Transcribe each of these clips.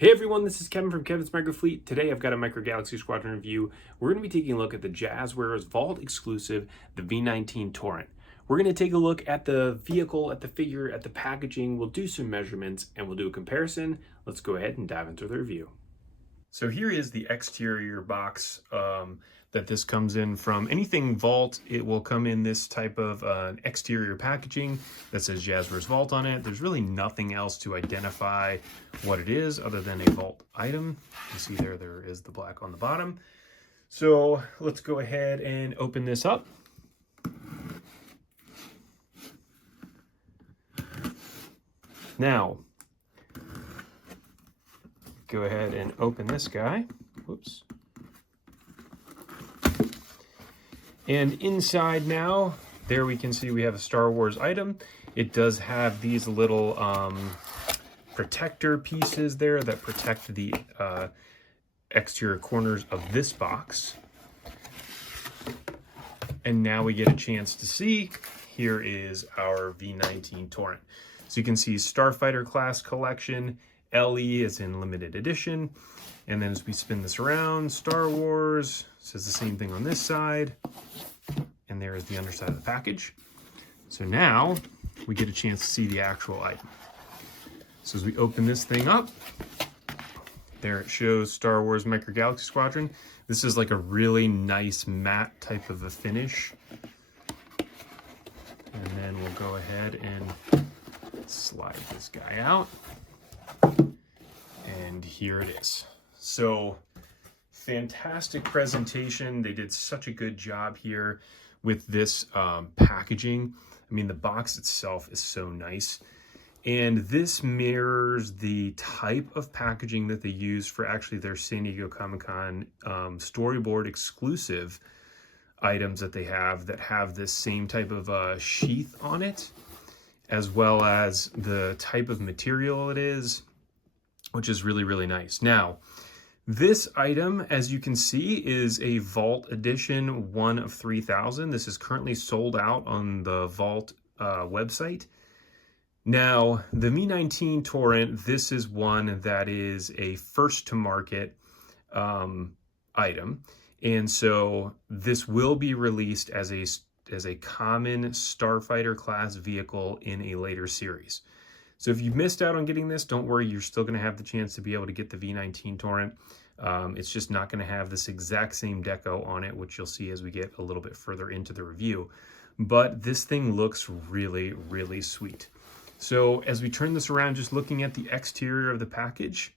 Hey everyone, this is Kevin from Kevin's Micro Fleet. Today I've got a Micro Galaxy Squadron review. We're going to be taking a look at the Jazwares Vault exclusive, the V19 Torrent. We're going to take a look at the vehicle, at the figure, at the packaging. We'll do some measurements and we'll do a comparison. Let's go ahead and dive into the review. So here is the exterior box that this comes in from. Anything Vault, it will come in this type of exterior packaging that says Jazwares Vault on it. There's really nothing else to identify what it is other than a Vault item. You see there is the black on the bottom. So let's go ahead and open this up. Now, go ahead and open this guy. Whoops. And inside now, there we can see we have a Star Wars item. It does have these little protector pieces there that protect the exterior corners of this box. And now we get a chance to see, here is our V19 Torrent. So you can see Starfighter class collection, LE is in limited edition. And then as we spin this around, Star Wars, says the same thing on this side. And there is the underside of the package. So now we get a chance to see the actual item. So as we open this thing up, there it shows Star Wars Micro Galaxy Squadron. This is like a really nice matte type of a finish. And then we'll go ahead and slide this guy out. And here it is. So fantastic presentation. They did such a good job here with this packaging. I mean, the box itself is so nice. And this mirrors the type of packaging that they use for actually their San Diego Comic-Con storyboard exclusive items that they have that have this same type of sheath on it, as well as the type of material it is, which is really, really nice. Now, this item, as you can see, is a Vault Edition 1 of 3,000. This is currently sold out on the Vault website. Now, the V19 Torrent, this is one that is a first-to-market item. And so this will be released as a common Starfighter class vehicle in a later series. So if you missed out on getting this, don't worry, you're still going to have the chance to be able to get the V19 Torrent. It's just not going to have this exact same deco on it, which you'll see as we get a little bit further into the review. But this thing looks really, really sweet. So as we turn this around, just looking at the exterior of the package,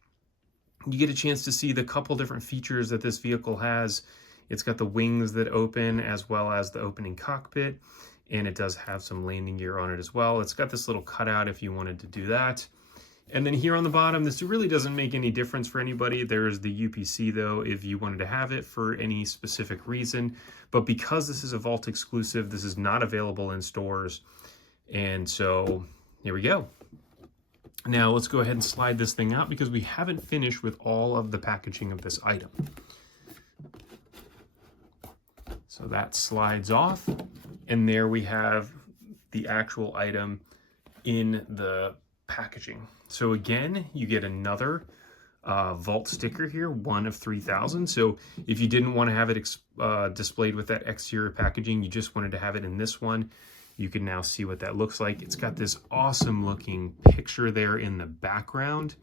you get a chance to see the couple different features that this vehicle has. It's got the wings that open as well as the opening cockpit. And it does have some landing gear on it as well. It's got this little cutout if you wanted to do that. And then here on the bottom, this really doesn't make any difference for anybody. There's the UPC though, if you wanted to have it for any specific reason. But because this is a Vault exclusive, this is not available in stores. And so here we go. Now let's go ahead and slide this thing out because we haven't finished with all of the packaging of this item. So that slides off. And there we have the actual item in the packaging. So again, you get another Vault sticker here, 1 of 3,000. So if you didn't want to have it displayed with that exterior packaging, you just wanted to have it in this one, you can now see what that looks like. It's got this awesome looking picture there in the background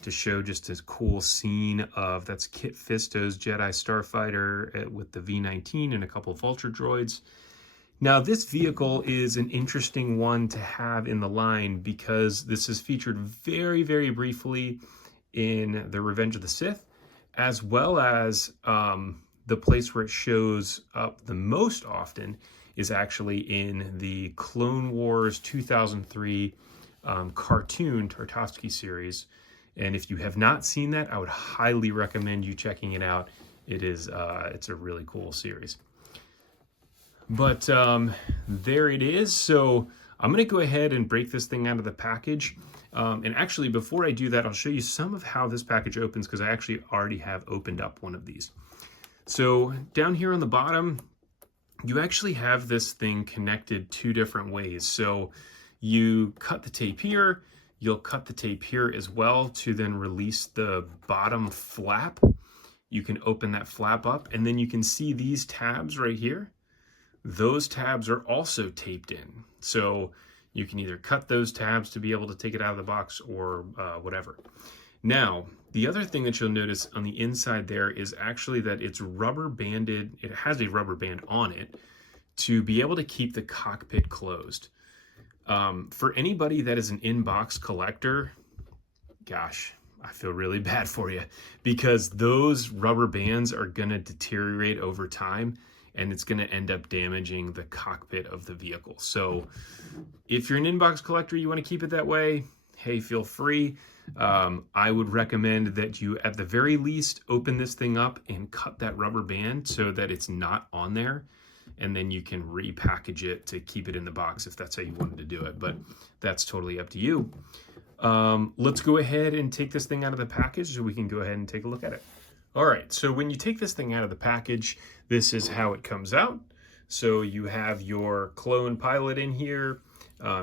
to show just this cool scene of, that's Kit Fisto's Jedi Starfighter with the V19 and a couple of Vulture droids. Now, this vehicle is an interesting one to have in the line because this is featured very, very briefly in the Revenge of the Sith, as well as the place where it shows up the most often is actually in the Clone Wars 2003 cartoon Tartakovsky series. And if you have not seen that, I would highly recommend you checking it out. It's a really cool series. But there it is. So I'm going to go ahead and break this thing out of the package. And actually, before I do that, I'll show you some of how this package opens because I actually already have opened up one of these. So down here on the bottom, you actually have this thing connected two different ways. So you cut the tape here, you'll cut the tape here as well to then release the bottom flap. You can open that flap up, and then you can see these tabs right here. Those tabs are also taped in. So you can either cut those tabs to be able to take it out of the box or whatever. Now, the other thing that you'll notice on the inside there is actually that it's rubber banded. It has a rubber band on it to be able to keep the cockpit closed. For anybody that is an in-box collector, gosh, I feel really bad for you, because those rubber bands are going to deteriorate over time, and it's going to end up damaging the cockpit of the vehicle. So if you're an in-box collector, you want to keep it that way, hey, feel free. I would recommend that you, at the very least, open this thing up and cut that rubber band so that it's not on there, and then you can repackage it to keep it in the box if that's how you wanted to do it, but that's totally up to you. Let's go ahead and take this thing out of the package so we can go ahead and take a look at it. All right, so when you take this thing out of the package, this is how it comes out. So you have your clone pilot in here.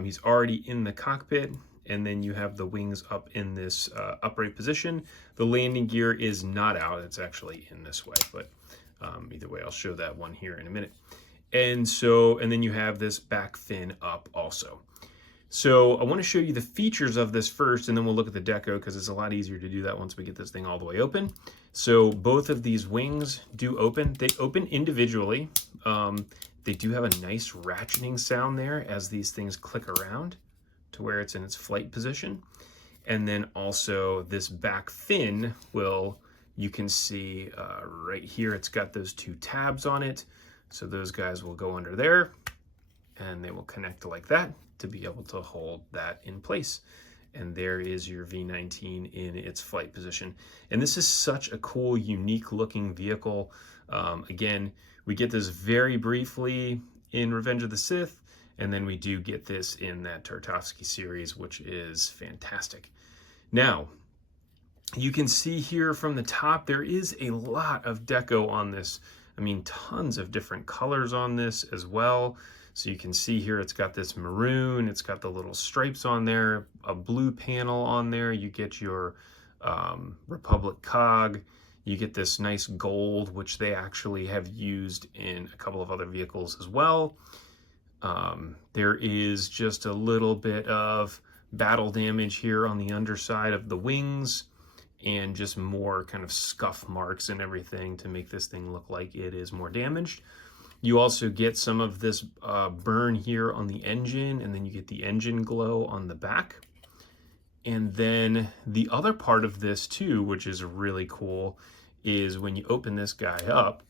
He's already in the cockpit, and then you have the wings up in this upright position. The landing gear is not out, it's actually in this way, but either way, I'll show that one here in a minute. And then you have this back fin up also. So I want to show you the features of this first, and then we'll look at the deco, because it's a lot easier to do that once we get this thing all the way open. So both of these wings do open. They open individually. They do have a nice ratcheting sound there as these things click around to where it's in its flight position. And then also this back fin you can see right here, it's got those two tabs on it. So those guys will go under there, and they will connect like that to be able to hold that in place. And there is your V19 in its flight position. And this is such a cool, unique looking vehicle. Again, we get this very briefly in Revenge of the Sith, and then we do get this in that Tartakovsky series, which is fantastic. Now, you can see here from the top, there is a lot of deco on this. I mean, tons of different colors on this as well. So you can see here, it's got this maroon, it's got the little stripes on there, a blue panel on there. You get your Republic cog. You get this nice gold, which they actually have used in a couple of other vehicles as well. There is just a little bit of battle damage here on the underside of the wings, and just more kind of scuff marks and everything to make this thing look like it is more damaged. You also get some of this burn here on the engine, and then you get the engine glow on the back. And then the other part of this too, which is really cool, is when you open this guy up,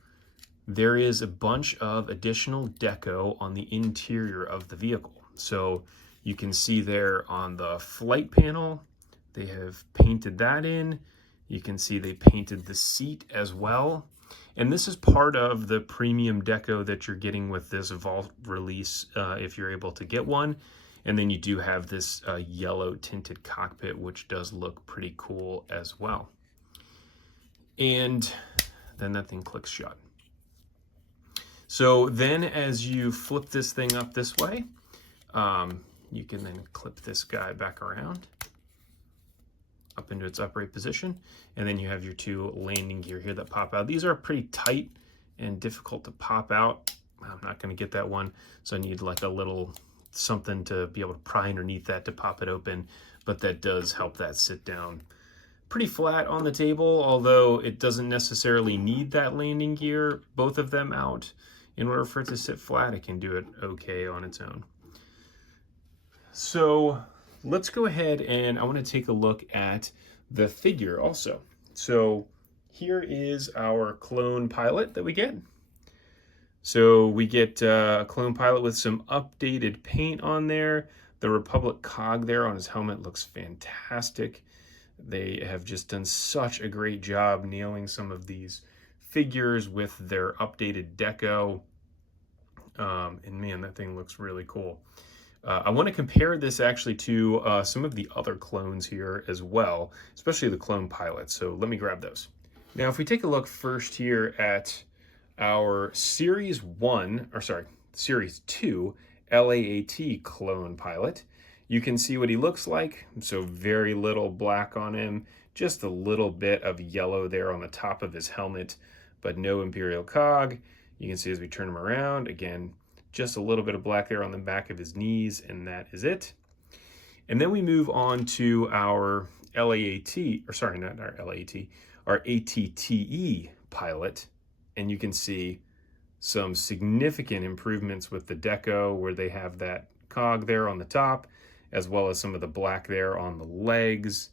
there is a bunch of additional deco on the interior of the vehicle. So you can see there on the flight panel, they have painted that in. You can see they painted the seat as well. And this is part of the premium deco that you're getting with this Vault release, if you're able to get one. And then you do have this yellow tinted cockpit, which does look pretty cool as well. And then that thing clicks shut. So then as you flip this thing up this way, you can then clip this guy back around up into its upright position, and then you have your two landing gear here that pop out. These are pretty tight and difficult to pop out. I'm not going to get that one, so I need like a little something to be able to pry underneath that to pop it open, but that does help that sit down pretty flat on the table, although it doesn't necessarily need that landing gear, both of them out. In order for it to sit flat, it can do it okay on its own. So let's go ahead, and I want to take a look at the figure also. So here is our clone pilot that we get. So we get a clone pilot with some updated paint on there. The Republic cog there on his helmet looks fantastic. They have just done such a great job nailing some of these figures with their updated deco. And man, that thing looks really cool. I want to compare this actually to some of the other clones here as well, especially the clone pilot. So let me grab those. Now, if we take a look first here at our Series 2 LAAT clone pilot, you can see what he looks like. So very little black on him, just a little bit of yellow there on the top of his helmet, but no Imperial cog. You can see as we turn him around, again, just a little bit of black there on the back of his knees, and that is it. And then we move on to our LAAT, or sorry, not our LAAT, our ATTE pilot. And you can see some significant improvements with the deco where they have that cog there on the top, as well as some of the black there on the legs.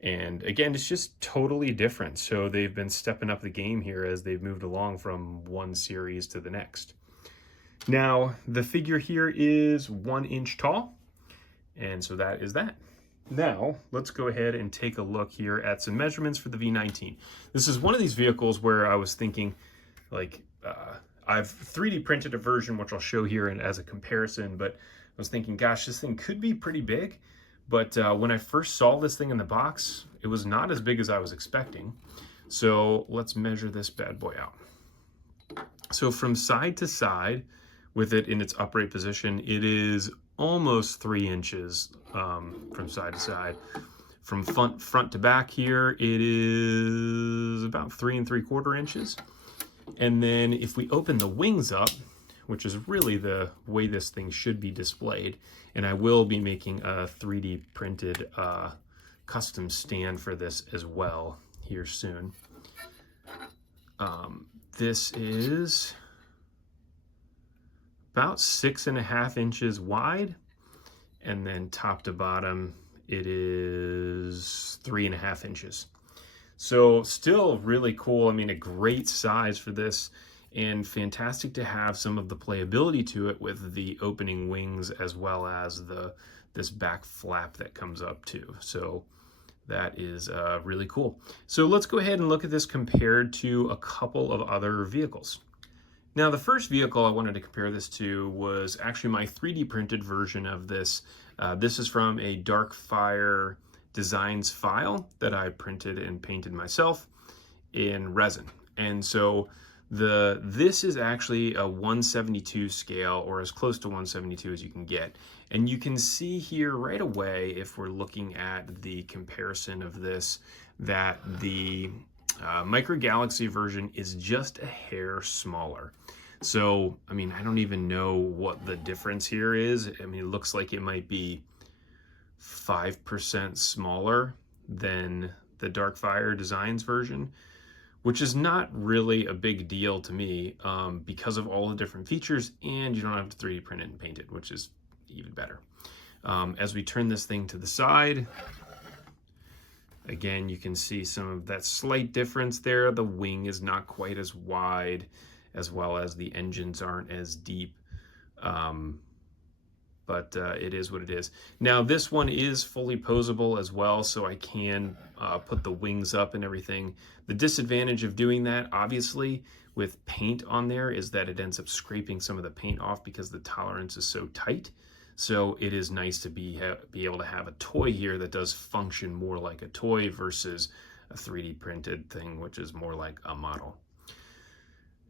And again, it's just totally different. So they've been stepping up the game here as they've moved along from one series to the next. Now, the figure here is 1 inch tall. And so that is that. Now, let's go ahead and take a look here at some measurements for the V19. This is one of these vehicles where I was thinking, like, I've 3D printed a version, which I'll show here as a comparison, but I was thinking, gosh, this thing could be pretty big. But when I first saw this thing in the box, it was not as big as I was expecting. So let's measure this bad boy out. So from side to side, with it in its upright position, it is almost 3 inches from side to side. From front to back here, it is about 3 3/4 inches. And then if we open the wings up, which is really the way this thing should be displayed, and I will be making a 3D printed custom stand for this as well here soon. This is about 6.5 inches wide, and then top to bottom it is 3.5 inches. So still really cool. I mean, a great size for this, and fantastic to have some of the playability to it with the opening wings as well as this back flap that comes up too. So that is really cool. So let's go ahead and look at this compared to a couple of other vehicles. Now, the first vehicle I wanted to compare this to was actually my 3D printed version of this. This is from a Darkfire Designs file that I printed and painted myself in resin. And so this is actually a 1/72 scale, or as close to 1/72 as you can get. And you can see here right away, if we're looking at the comparison of this, that the Micro Galaxy version is just a hair smaller. So, I mean, I don't even know what the difference here is. I mean, it looks like it might be 5% smaller than the Darkfire Designs version, which is not really a big deal to me because of all the different features, and you don't have to 3D print it and paint it, which is even better. As we turn this thing to the side, again, you can see some of that slight difference there. The wing is not quite as wide, as well as the engines aren't as deep. But it is what it is. Now, this one is fully posable as well, so I can put the wings up and everything. The disadvantage of doing that, obviously, with paint on there is that it ends up scraping some of the paint off because the tolerance is so tight. So it is nice to be able to have a toy here that does function more like a toy versus a 3D printed thing, which is more like a model.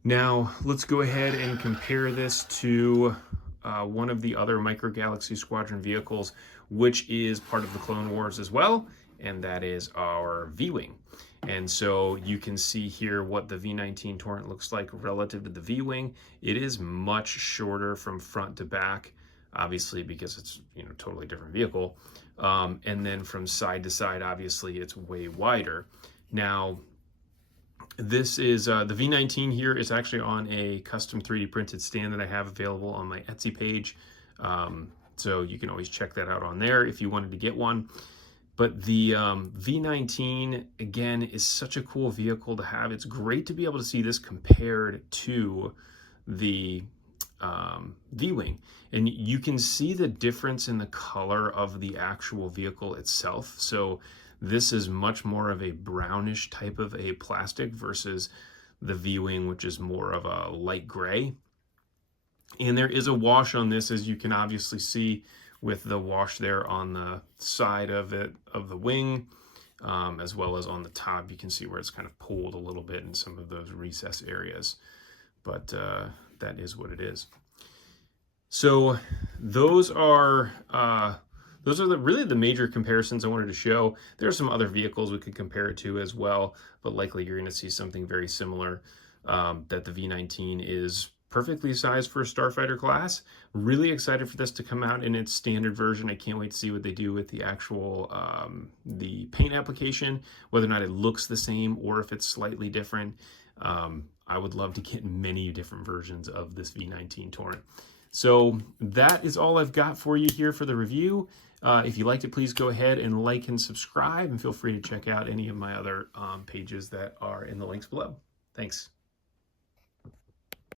Now, let's go ahead and compare this to one of the other Micro Galaxy Squadron vehicles, which is part of the Clone Wars as well, and that is our V-Wing. And so you can see here what the V19 Torrent looks like relative to the V-Wing. It is much shorter from front to back, obviously because it's, you know, totally different vehicle. And then from side to side, obviously it's way wider. Now, this is the V19 here is actually on a custom 3D printed stand that I have available on my Etsy page. So you can always check that out on there if you wanted to get one. But the V19, again, is such a cool vehicle to have. It's great to be able to see this compared to the V-Wing. And you can see the difference in the color of the actual vehicle itself. So this is much more of a brownish type of a plastic versus the V-Wing, which is more of a light gray. And there is a wash on this, as you can obviously see with the wash there on the side of the wing, as well as on the top. You can see where it's kind of pulled a little bit in some of those recess areas. But that is what it is. So those are those are really the major comparisons I wanted to show. There are some other vehicles we could compare it to as well, but likely you're going to see something very similar, that the V19 is perfectly sized for a starfighter class. Really excited for this to come out in its standard version. I can't wait to see what they do with the actual the paint application, whether or not it looks the same or if it's slightly different. I would love to get many different versions of this V19 Torrent. So that is all I've got for you here for the review. If you liked it, please go ahead and like and subscribe, and feel free to check out any of my other pages that are in the links below. Thanks.